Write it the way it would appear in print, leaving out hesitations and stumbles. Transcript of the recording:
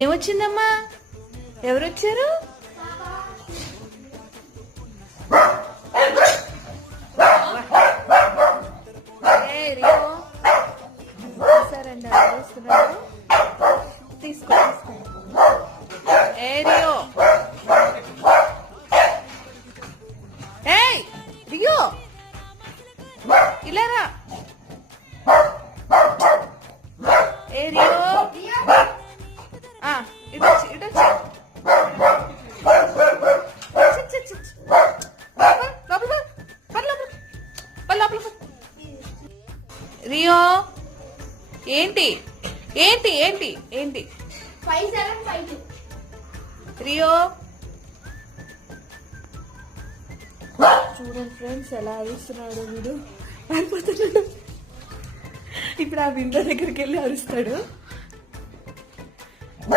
ఏమొచ్చిందమ్మా? ఎవరొచ్చారు? సరండి తీసుకున్నాడు. తీసుకో రియో. ఏయ్ రియో ఇలారా. ఏ రియో ఇటొచ్చి ఇటొచ్చి రియో ఏంటి ఏంటి ఏంటి ఏంటి? 5752 రియో చూడండి ఫ్రెండ్స్ ఎలా అరుస్తున్నాడు వీడు. పారిపోతున్నాడు. ఇప్పుడు ఆ విండో దగ్గరికి వెళ్ళి అరుస్తాడు.